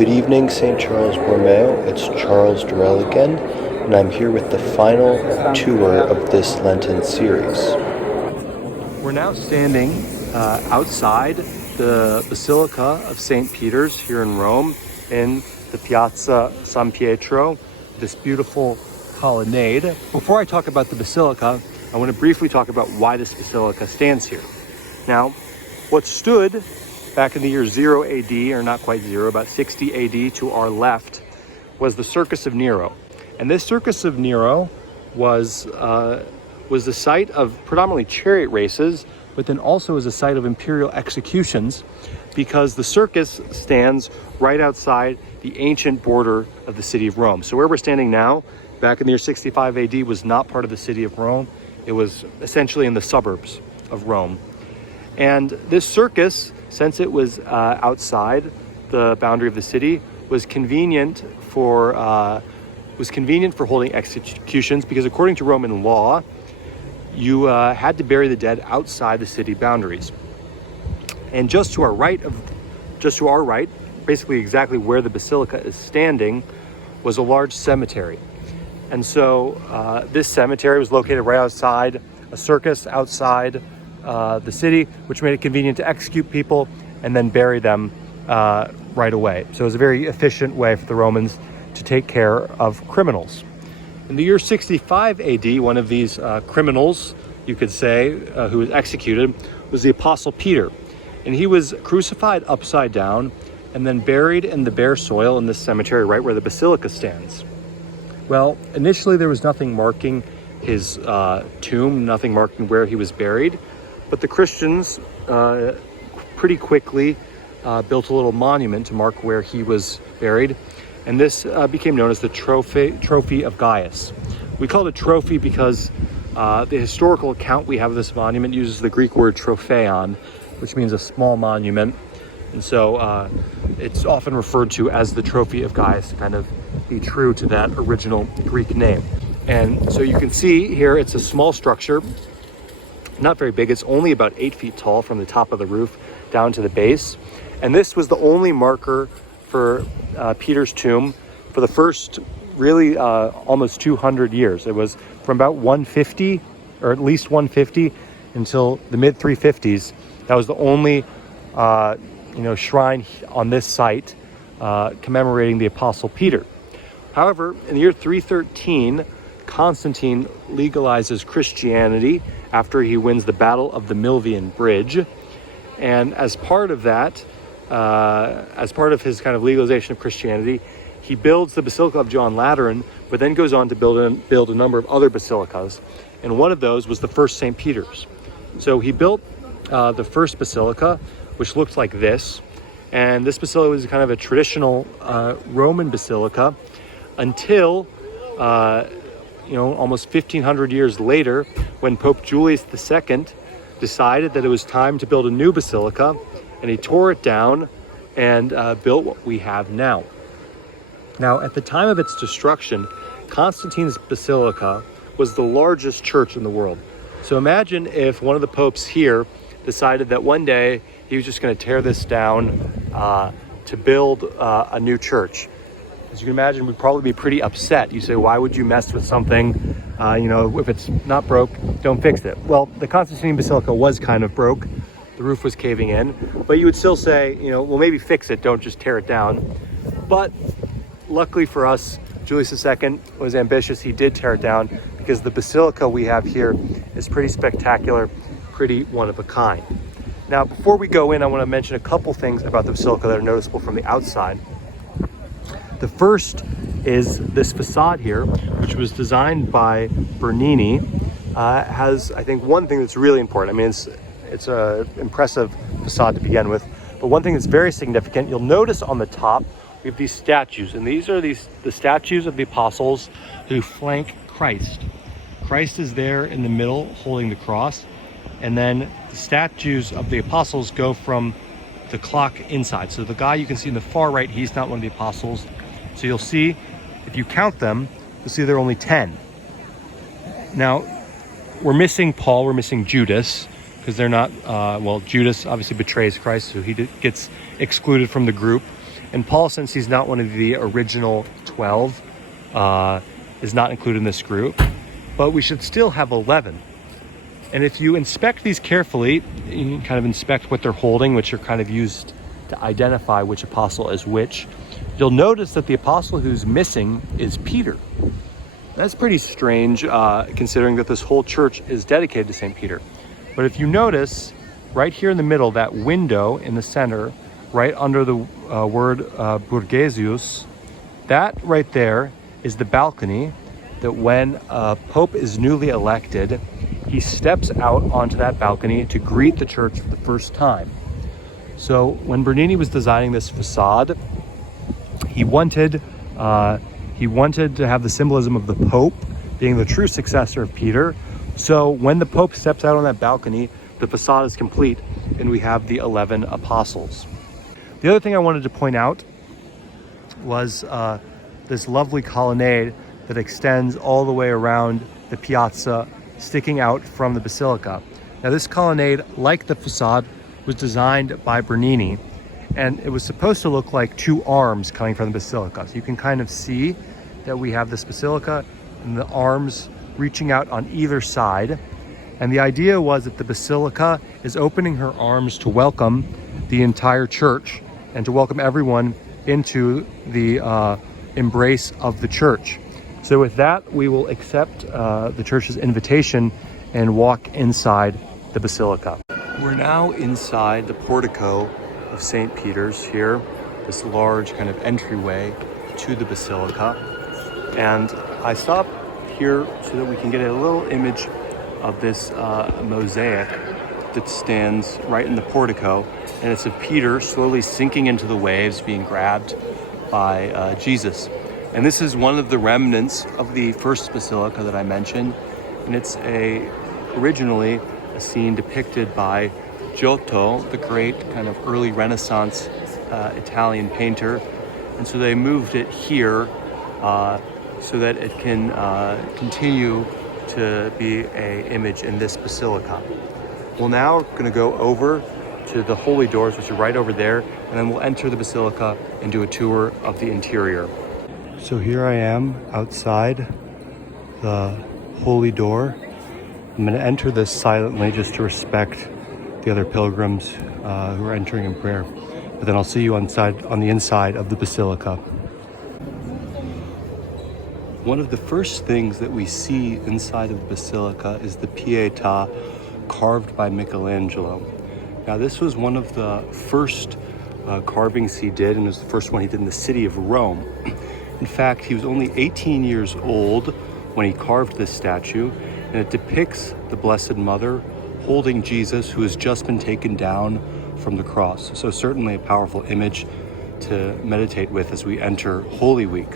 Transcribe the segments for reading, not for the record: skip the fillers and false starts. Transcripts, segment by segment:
Good evening, St. Charles Borromeo. It's Charles DeReuil again, and I'm here with the final tour of this Lenten series. We're now standing outside the Basilica of St. Peter's here in Rome, in the Piazza San Pietro, this beautiful colonnade. Before I talk about the Basilica, I want to briefly talk about why this Basilica stands here. Now, what stood back in the year 0 AD, or not quite 0, about 60 AD to our left, was the Circus of Nero. And this Circus of Nero was the site of predominantly chariot races, but then also as a site of imperial executions, because the circus stands right outside the ancient border of the city of Rome. So where we're standing now, back in the year 65 AD, was not part of the city of Rome. It was essentially in the suburbs of Rome. And this circus, since it was outside the boundary of the city, was convenient for holding executions, because according to Roman law, you had to bury the dead outside the city boundaries. And just to our right, basically exactly where the basilica is standing, was a large cemetery. And so this cemetery was located right outside a circus outside the city, which made it convenient to execute people and then bury them right away. So it was a very efficient way for the Romans to take care of criminals. In the year 65 AD, one of these criminals, you could say, who was executed, was the Apostle Peter. And he was crucified upside down and then buried in the bare soil in this cemetery right where the basilica stands. Well, initially there was nothing marking his tomb, nothing marking where he was buried, but the Christians pretty quickly built a little monument to mark where he was buried, and this became known as the Trophy of Gaius. We call it a trophy because the historical account we have of this monument uses the Greek word tropheion, which means a small monument, and so it's often referred to as the Trophy of Gaius to kind of be true to that original Greek name. And so you can see here, it's a small structure, not very big. It's only about 8 feet tall from the top of the roof down to the base. And this was the only marker for Peter's tomb for the first really almost 200 years. It was from about 150, or at least 150, until the mid 350s. That was the only shrine on this site commemorating the Apostle Peter. However, in the year 313, Constantine legalizes Christianity after he wins the Battle of the Milvian Bridge. And as part of that, as part of his kind of legalization of Christianity, he builds the Basilica of John Lateran, but then goes on to build a number of other basilicas. And one of those was the first St. Peter's. So he built the first basilica, which looked like this. And this basilica was kind of a traditional Roman basilica until almost 1,500 years later, when Pope Julius II decided that it was time to build a new basilica, and he tore it down and built what we have now. Now, at the time of its destruction, Constantine's basilica was the largest church in the world. So imagine if one of the popes here decided that one day he was just going to tear this down to build a new church. As you can imagine, we'd probably be pretty upset. You say, why would you mess with something? If it's not broke, don't fix it. Well, the Constantine Basilica was kind of broke. The roof was caving in. But you would still say, well, maybe fix it. Don't just tear it down. But luckily for us, Julius II was ambitious. He did tear it down, because the basilica we have here is pretty spectacular, pretty one of a kind. Now, before we go in, I want to mention a couple things about the basilica that are noticeable from the outside. The first is this facade here, which was designed by Bernini. Has, I think, one thing that's really important. I mean, it's an impressive facade to begin with, but one thing that's very significant, you'll notice on the top, we have these statues, and these are the statues of the apostles who flank Christ. Christ is there in the middle holding the cross, and then the statues of the apostles go from the clock inside. So the guy you can see in the far right, he's not one of the apostles. So you'll see, if you count them, you'll see there are only 10. Now, we're missing Paul, we're missing Judas, because they're not, Judas obviously betrays Christ, so he gets excluded from the group. And Paul, since he's not one of the original 12, is not included in this group. But we should still have 11. And if you inspect these carefully, you can kind of inspect what they're holding, which are kind of used to identify which apostle is which. You'll notice that the apostle who's missing is Peter. That's pretty strange, considering that this whole church is dedicated to St. Peter. But if you notice, right here in the middle, that window in the center, right under the word Burgesius, that right there is the balcony that when a pope is newly elected, he steps out onto that balcony to greet the church for the first time. So when Bernini was designing this facade, he wanted to have the symbolism of the Pope being the true successor of Peter. So when the Pope steps out on that balcony, the facade is complete and we have the 11 apostles. The other thing I wanted to point out was this lovely colonnade that extends all the way around the piazza, sticking out from the basilica. Now this colonnade, like the facade, was designed by Bernini, and it was supposed to look like two arms coming from the basilica. So you can kind of see that we have this basilica and the arms reaching out on either side. And the idea was that the basilica is opening her arms to welcome the entire church and to welcome everyone into the embrace of the church. So with that, we will accept the church's invitation and walk inside the basilica. We're now inside the portico of St. Peter's here, this large kind of entryway to the basilica. And I stopped here so that we can get a little image of this mosaic that stands right in the portico. And it's of Peter slowly sinking into the waves, being grabbed by Jesus. And this is one of the remnants of the first basilica that I mentioned. And it's originally a scene depicted by Giotto, the great kind of early Renaissance Italian painter. And so they moved it here so that it can continue to be an image in this basilica. We're now going to go over to the holy doors, which are right over there, and then we'll enter the basilica and do a tour of the interior. So here I am outside the holy door. I'm going to enter this silently just to respect the other pilgrims who are entering in prayer. But then I'll see you on the inside of the basilica. One of the first things that we see inside of the basilica is the Pietà carved by Michelangelo. Now this was one of the first carvings he did, and it was the first one he did in the city of Rome. In fact, he was only 18 years old when he carved this statue, and it depicts the Blessed Mother holding Jesus, who has just been taken down from the cross. So certainly a powerful image to meditate with as we enter Holy Week.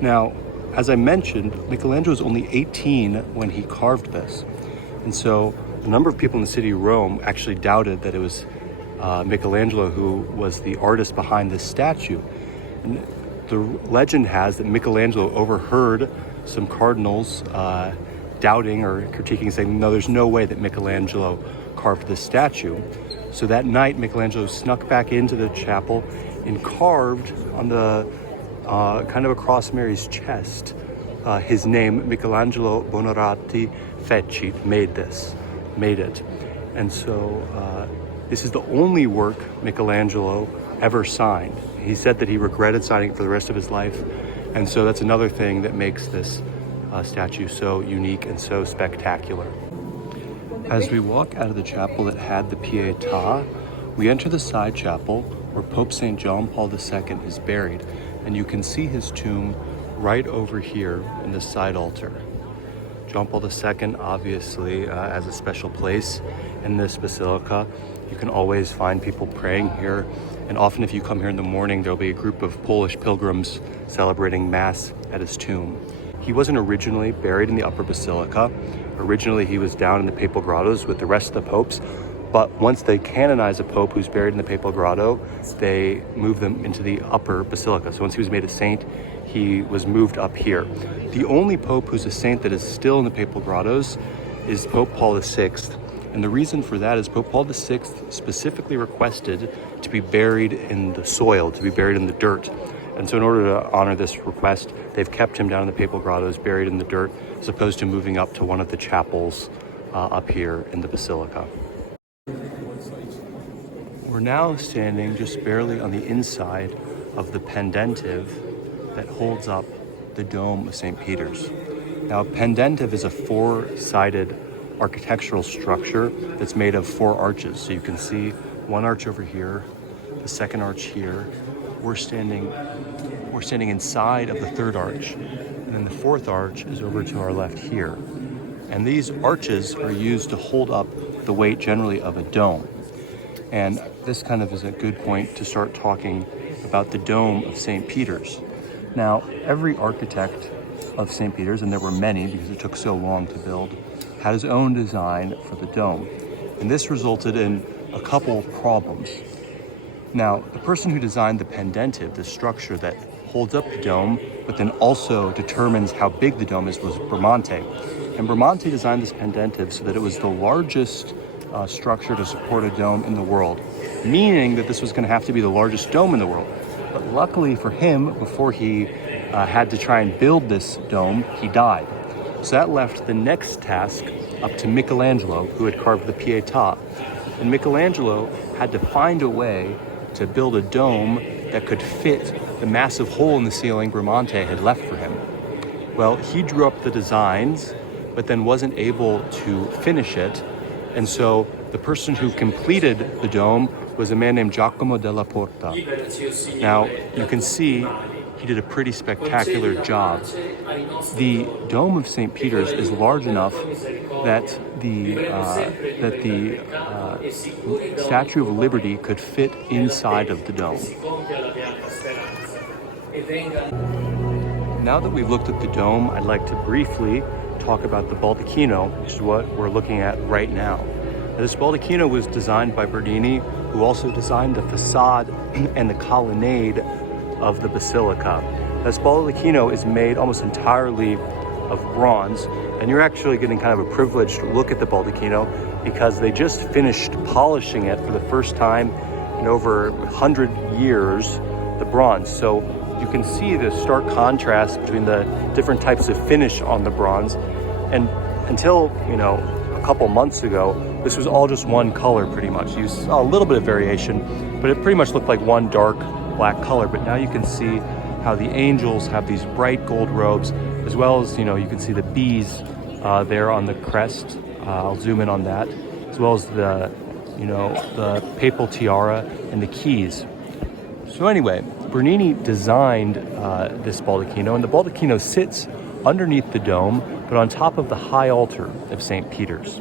Now, as I mentioned, Michelangelo was only 18 when he carved this. And so a number of people in the city of Rome actually doubted that it was Michelangelo who was the artist behind this statue. And the legend has that Michelangelo overheard some cardinals doubting or critiquing, saying, no, there's no way that Michelangelo carved this statue. So that night, Michelangelo snuck back into the chapel and carved on the kind of across Mary's chest his name, Michelangelo Buonarroti Fecit, made it. And so this is the only work Michelangelo ever signed. He said that he regretted signing it for the rest of his life. And so that's another thing that makes this statue so unique and so spectacular. As we walk out of the chapel that had the Pietà, we enter the side chapel where Pope St. John Paul II is buried. And you can see his tomb right over here in the side altar. John Paul II obviously has a special place in this basilica. You can always find people praying here. And often if you come here in the morning, there'll be a group of Polish pilgrims celebrating Mass at his tomb. He wasn't originally buried in the upper basilica. Originally, he was down in the papal grottos with the rest of the popes. But once they canonize a pope who's buried in the papal grotto, they move them into the upper basilica. So once he was made a saint, he was moved up here. The only pope who's a saint that is still in the papal grottos is Pope Paul VI. And the reason for that is Pope Paul VI specifically requested to be buried in the soil, to be buried in the dirt. And so in order to honor this request, they've kept him down in the Papal Grottoes, buried in the dirt, as opposed to moving up to one of the chapels up here in the Basilica. We're now standing just barely on the inside of the pendentive that holds up the dome of St. Peter's. Now, pendentive is a four-sided architectural structure that's made of four arches. So you can see one arch over here, the second arch here. We're standing inside of the third arch, and then the fourth arch is over to our left here. And these arches are used to hold up the weight generally of a dome. And this kind of is a good point to start talking about the dome of St. Peter's. Now, every architect of St. Peter's, and there were many because it took so long to build, had his own design for the dome. And this resulted in a couple problems. Now, the person who designed the pendentive, the structure that holds up the dome, but then also determines how big the dome is, was Bramante. And Bramante designed this pendentive so that it was the largest structure to support a dome in the world, meaning that this was going to have to be the largest dome in the world. But luckily for him, before he had to try and build this dome, he died. So that left the next task up to Michelangelo, who had carved the Pietà. And Michelangelo had to find a way to build a dome that could fit the massive hole in the ceiling Bramante had left for him. Well, he drew up the designs, but then wasn't able to finish it. And so the person who completed the dome was a man named Giacomo della Porta. Now, you can see he did a pretty spectacular job. The dome of St. Peter's is large enough that the Statue of Liberty could fit inside of the dome. Now that we've looked at the dome, I'd like to briefly talk about the baldacchino, which is what we're looking at right now. This baldacchino was designed by Bernini, who also designed the facade and the colonnade of the basilica. This baldacchino is made almost entirely of bronze, and you're actually getting kind of a privileged look at the baldacchino because they just finished polishing it for the first time in over 100 years, the bronze. So you can see the stark contrast between the different types of finish on the bronze. And until, a couple months ago, this was all just one color pretty much. You saw a little bit of variation, but it pretty much looked like one dark black color. But now you can see how the angels have these bright gold robes, as well as, you can see the bees there on the crest. I'll zoom in on that, as well as the papal tiara and the keys. So anyway, Bernini designed this baldacchino, and the baldacchino sits underneath the dome, but on top of the high altar of St. Peter's.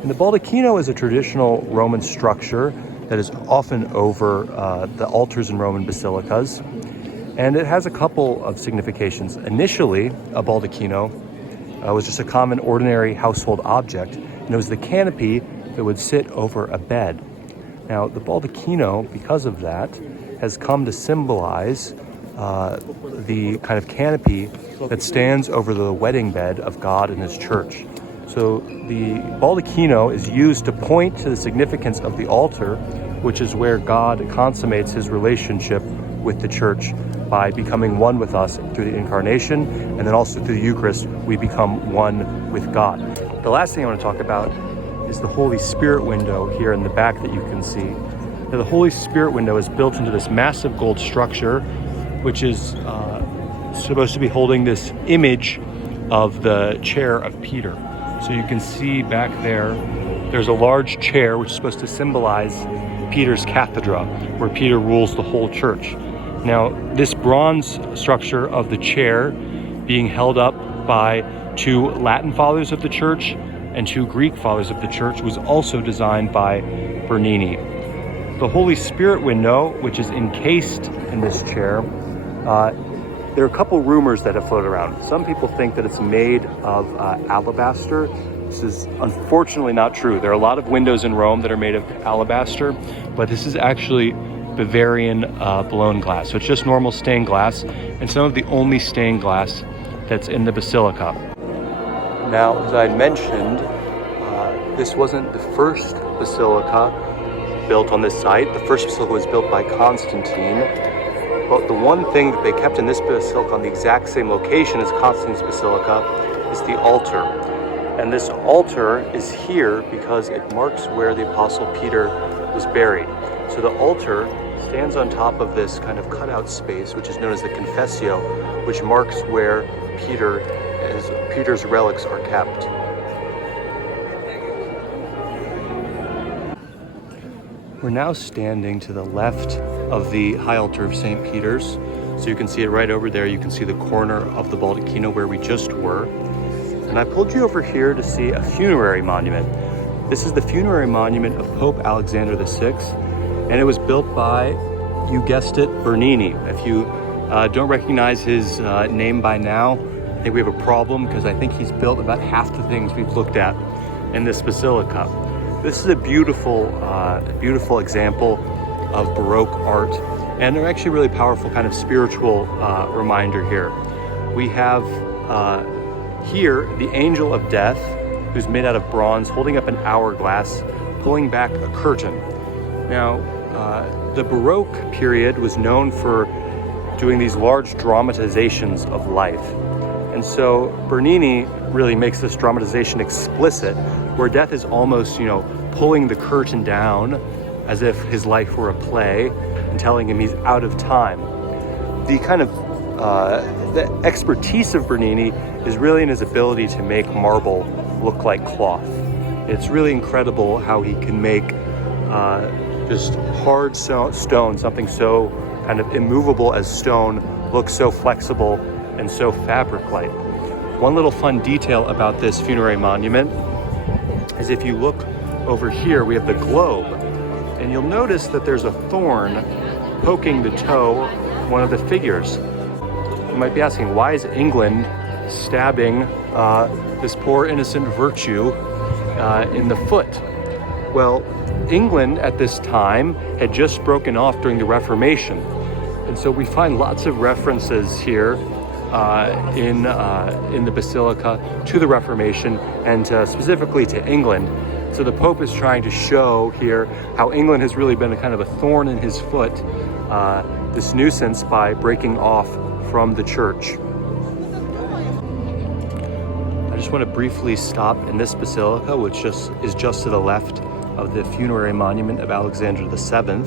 And the baldacchino is a traditional Roman structure that is often over the altars in Roman basilicas. And it has a couple of significations. Initially, a baldacchino was just a common, ordinary household object, and it was the canopy that would sit over a bed. Now, the baldacchino, because of that, has come to symbolize the kind of canopy that stands over the wedding bed of God and His church. So the baldacchino is used to point to the significance of the altar, which is where God consummates His relationship with the church by becoming one with us through the incarnation, and then also through the Eucharist, we become one with God. The last thing I want to talk about is the Holy Spirit window here in the back that you can see. Now, the Holy Spirit window is built into this massive gold structure, which is supposed to be holding this image of the chair of Peter. So you can see back there's a large chair which is supposed to symbolize Peter's cathedra, where Peter rules the whole church. Now, this bronze structure of the chair being held up by two Latin fathers of the church and two Greek fathers of the church was also designed by Bernini. The Holy Spirit window, which is encased in this chair, there are a couple rumors that have floated around. Some people think that it's made of alabaster. This is unfortunately not true. There are a lot of windows in Rome that are made of alabaster, but this is actually Bavarian blown glass. So it's just normal stained glass, and some of the only stained glass that's in the basilica. Now, as I mentioned, this wasn't the first basilica built on this site. The first basilica was built by Constantine. But the one thing that they kept in this basilica on the exact same location as Constantine's basilica is the altar. And this altar is here because it marks where the Apostle Peter was buried. So the altar stands on top of this kind of cutout space, which is known as the Confessio, which marks where Peter's relics are kept. We're now standing to the left of the high altar of St. Peter's. So you can see it right over there. You can see the corner of the baldacchino where we just were. And I pulled you over here to see a funerary monument. This is the funerary monument of Pope Alexander VI, and it was built by, you guessed it, Bernini. If you don't recognize his name by now, I think we have a problem, because I think he's built about half the things we've looked at in this basilica. This is a beautiful example of Baroque art, and they're actually really powerful kind of spiritual reminder here. We have here the Angel of Death, who's made out of bronze, holding up an hourglass, pulling back a curtain. Now, the Baroque period was known for doing these large dramatizations of life. And so Bernini really makes this dramatization explicit, where death is almost, pulling the curtain down as if his life were a play and telling him he's out of time. The kind of the expertise of Bernini is really in his ability to make marble look like cloth. It's really incredible how he can make just hard stone, something so kind of immovable as stone, look so flexible and so fabric-like. One little fun detail about this funerary monument is if you look over here, we have the globe, and you'll notice that there's a thorn poking the toe of one of the figures. You might be asking, why is England stabbing this poor innocent virtue in the foot? Well, England at this time had just broken off during the Reformation. And so we find lots of references here in the Basilica to the Reformation and specifically to England. So the Pope is trying to show here how England has really been a kind of a thorn in his foot, this nuisance, by breaking off from the church. I just want to briefly stop in this basilica, which is just to the left of the funerary monument of Alexander VII.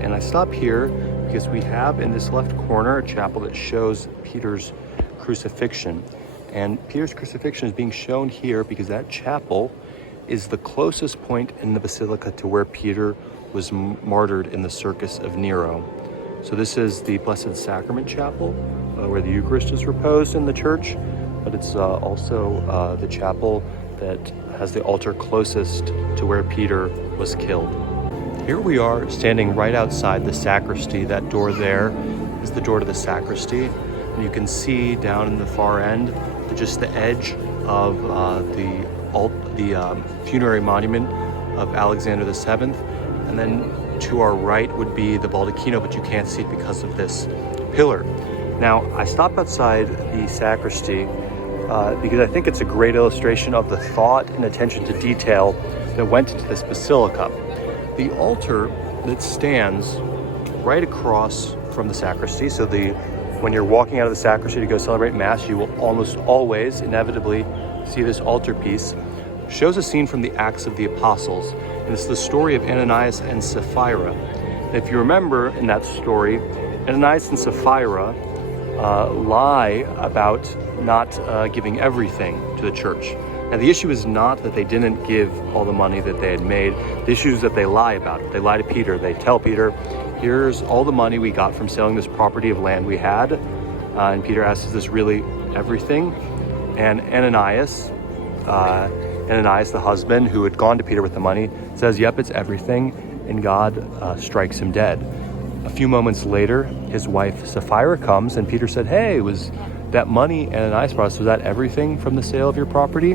And I stop here because we have in this left corner a chapel that shows Peter's crucifixion. And Peter's crucifixion is being shown here because that chapel is the closest point in the basilica to where Peter was martyred in the Circus of Nero. So this is the Blessed Sacrament Chapel, where the Eucharist is reposed in the church, but it's also the chapel that has the altar closest to where Peter was killed. Here we are standing right outside the sacristy. That door there is the door to the sacristy, and you can see down in the far end just the edge of the funerary monument of Alexander VII, and then to our right would be the baldacchino, but you can't see it because of this pillar. Now, I stopped outside the sacristy because I think it's a great illustration of the thought and attention to detail that went into this basilica. The altar that stands right across from the sacristy, so when you're walking out of the sacristy to go celebrate Mass, you will almost always, inevitably, see this altarpiece, shows a scene from the Acts of the Apostles, and it's the story of Ananias and Sapphira. And if you remember in that story, Ananias and Sapphira lie about not giving everything to the church. Now, the issue is not that they didn't give all the money that they had made. The issue is that they lie about it. They lie to Peter. They tell Peter, here's all the money we got from selling this property of land we had. And Peter asks, is this really everything? And Ananias, the husband who had gone to Peter with the money, says, yep, it's everything. And God strikes him dead. A few moments later, his wife Sapphira comes, and Peter said, hey, was that money Ananias brought us, was that everything from the sale of your property?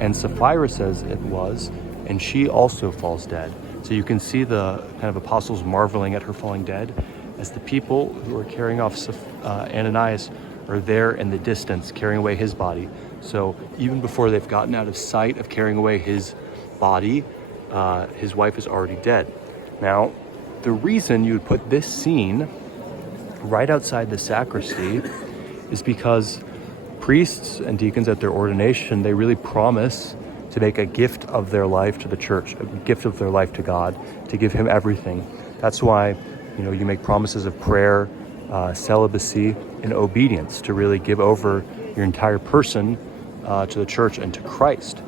And Sapphira says it was, and she also falls dead. So you can see the kind of apostles marveling at her falling dead as the people who are carrying off Ananias are there in the distance carrying away his body. So even before they've gotten out of sight of carrying away his body, his wife is already dead. Now, the reason you would put this scene right outside the sacristy is because priests and deacons at their ordination, they really promise to make a gift of their life to the church, a gift of their life to God, to give him everything. That's why, you make promises of prayer, celibacy, and obedience to really give over your entire person to the church and to Christ.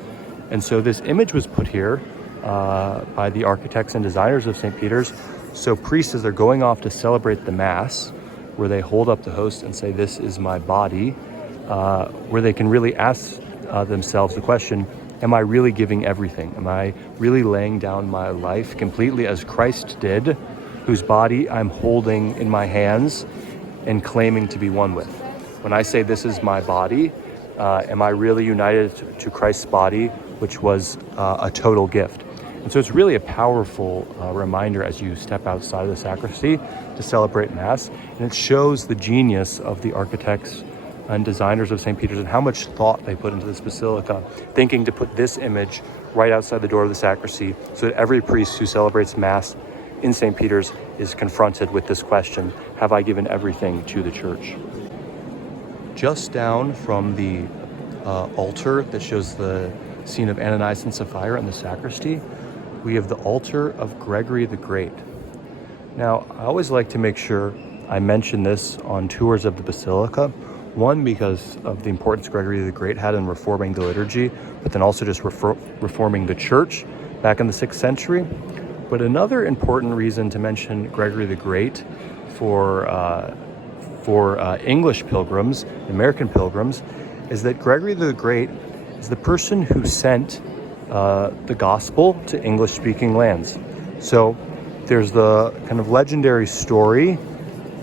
And so this image was put here by the architects and designers of St. Peter's. So priests, as they're going off to celebrate the Mass, where they hold up the host and say, "This is my body," where they can really ask themselves the question, am I really giving everything? Am I really laying down my life completely as Christ did, whose body I'm holding in my hands and claiming to be one with? When I say this is my body, am I really united to Christ's body, which was a total gift? And so it's really a powerful reminder as you step outside of the sacristy to celebrate Mass. And it shows the genius of the architects and designers of St. Peter's and how much thought they put into this basilica, thinking to put this image right outside the door of the sacristy so that every priest who celebrates Mass in St. Peter's is confronted with this question: have I given everything to the church? Just down from the altar that shows the scene of Ananias and Sapphira in the sacristy, we have the altar of Gregory the Great. Now, I always like to make sure I mention this on tours of the basilica. One, because of the importance Gregory the Great had in reforming the liturgy, but then also just reforming the church back in the 6th century. But another important reason to mention Gregory the Great for English pilgrims, American pilgrims, is that Gregory the Great is the person who sent the gospel to English-speaking lands. So there's the kind of legendary story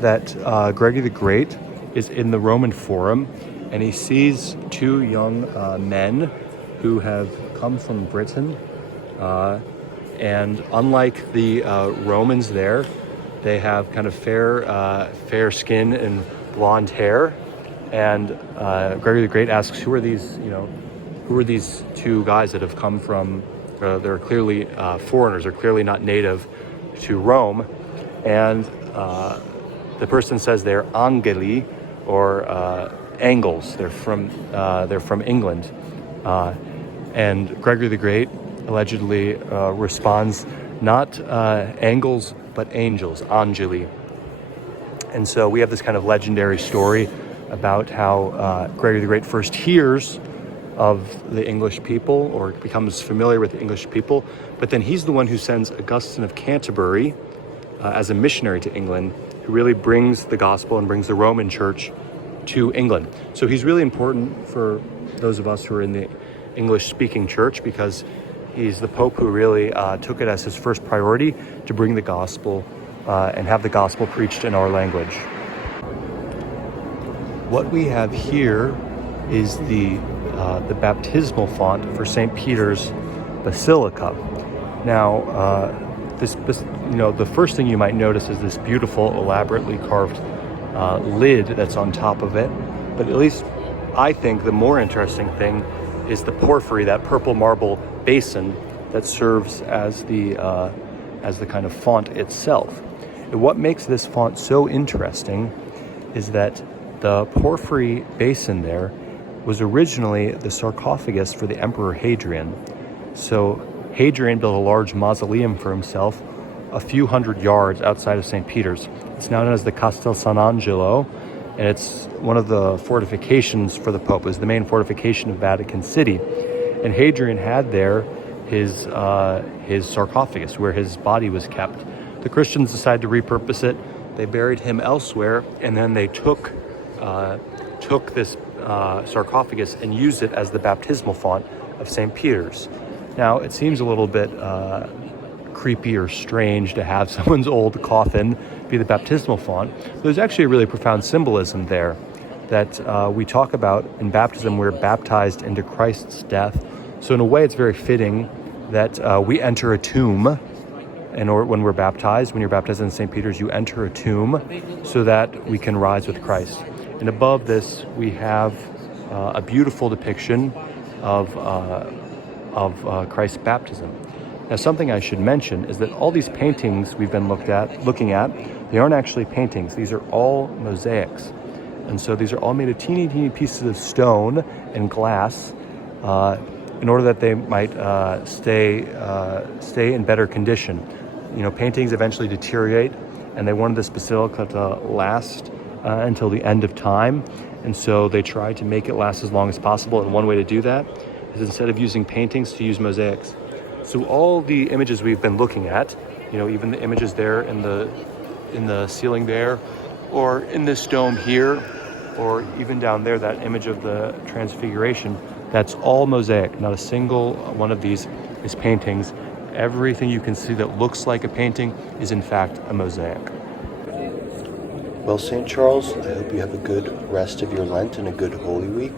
that Gregory the Great is in the Roman Forum, and he sees two young men who have come from Britain, and unlike the Romans there, they have kind of fair skin and blonde hair. And Gregory the Great asks, who are these two guys that have come from, they're clearly foreigners, they're clearly not native to Rome. And the person says they're Angeli, or Angles. They're from England. And Gregory the Great allegedly responds, not Angles, but angels, Angeli. And so we have this kind of legendary story about how Gregory the Great first hears of the English people, or becomes familiar with the English people, but then he's the one who sends Augustine of Canterbury as a missionary to England, who really brings the gospel and brings the Roman Church to England. So he's really important for those of us who are in the English-speaking church, because he's the Pope who really took it as his first priority to bring the gospel and have the gospel preached in our language. What we have here is the baptismal font for St. Peter's Basilica. Now, the first thing you might notice is this beautiful, elaborately carved lid that's on top of it. But at least I think the more interesting thing is the porphyry, that purple marble basin that serves as the kind of font itself. And what makes this font so interesting is that the porphyry basin there was originally the sarcophagus for the Emperor Hadrian. So Hadrian built a large mausoleum for himself a few hundred yards outside of St. Peter's. It's now known as the Castel San Angelo, and it's one of the fortifications for the Pope. It was the main fortification of Vatican City. And Hadrian had there his sarcophagus, where his body was kept. The Christians decided to repurpose it. They buried him elsewhere, and then they took this sarcophagus and used it as the baptismal font of St. Peter's. Now, it seems a little bit creepy or strange to have someone's old coffin be the baptismal font. There's actually a really profound symbolism there that we talk about in baptism. We're baptized into Christ's death. So in a way, it's very fitting that we enter a tomb. When we're baptized, when you're baptized in St. Peter's, you enter a tomb so that we can rise with Christ. And above this, we have a beautiful depiction of Christ's baptism. Now, something I should mention is that all these paintings we've been looking at, they aren't actually paintings. These are all mosaics. And so these are all made of teeny, teeny pieces of stone and glass in order that they might stay in better condition. You know, paintings eventually deteriorate, and they wanted this basilica to last until the end of time. And so they tried to make it last as long as possible. And one way to do that is, instead of using paintings, to use mosaics. So all the images we've been looking at, you know, even the images there in the ceiling there, or in this dome here, or even down there, that image of the Transfiguration, that's all mosaic. Not a single one of these is paintings. Everything you can see that looks like a painting is in fact a mosaic. Well, St. Charles, I hope you have a good rest of your Lent and a good Holy Week.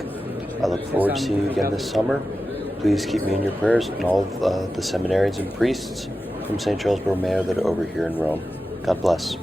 I look forward to seeing you again this summer. Please keep me in your prayers and all of the seminarians and priests from St. Charles Borromeo that are over here in Rome. God bless.